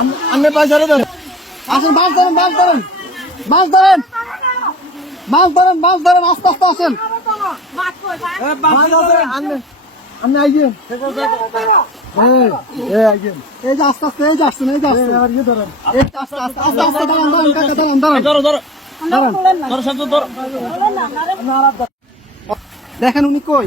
আপনি পয়সারে ধরেন আসেন মাছ ধরেন মাছ ধরেন। মাছ ধরেন। মাছ ধরেন মাছ ধরেন আস্তে আস্তে আসেন। আপনি এই, যে। আস্তে আস্তে এই যে আসছেন এই যে আসছেন। আস্তে আস্তে আস্তে আস্তে দাঁড়ান দাঁড়ান কাকা দাঁড়ান দাঁড়ান ধরো ধরো। দাঁড়ান ধরো শান্ত ধরো। দেখেন উনি কই?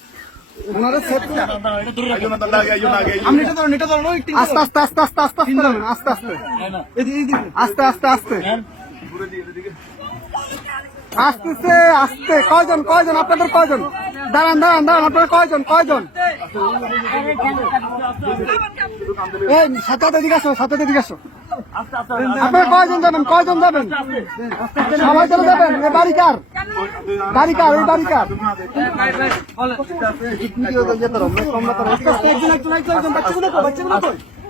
ওনারা set করে- আপনি এটা ধরুন, এটা ধরুন, ওই একটু- আস্তে আস্তে আস্তে আস্তে আস্তে আস্তে আস্তে আস্তে। আস্তে। আস্তে আস্তে। আস্তে আস্তে। কয়জন কয়জন? আপনাদের কয়জন? দাঁড়ান দাঁড়ান দাঁড়ান আপনার কয়জন কয়জন? এই সাথে এদিকে আসো সাথে এদিকে আসো। আপনার কয়জন যাবেন কয়জন যাবেন? সবাই চলে যাবেন এ বাড়ি কার? বাড়ি কার এই বাড়ি কার? বাচ্চাগুলো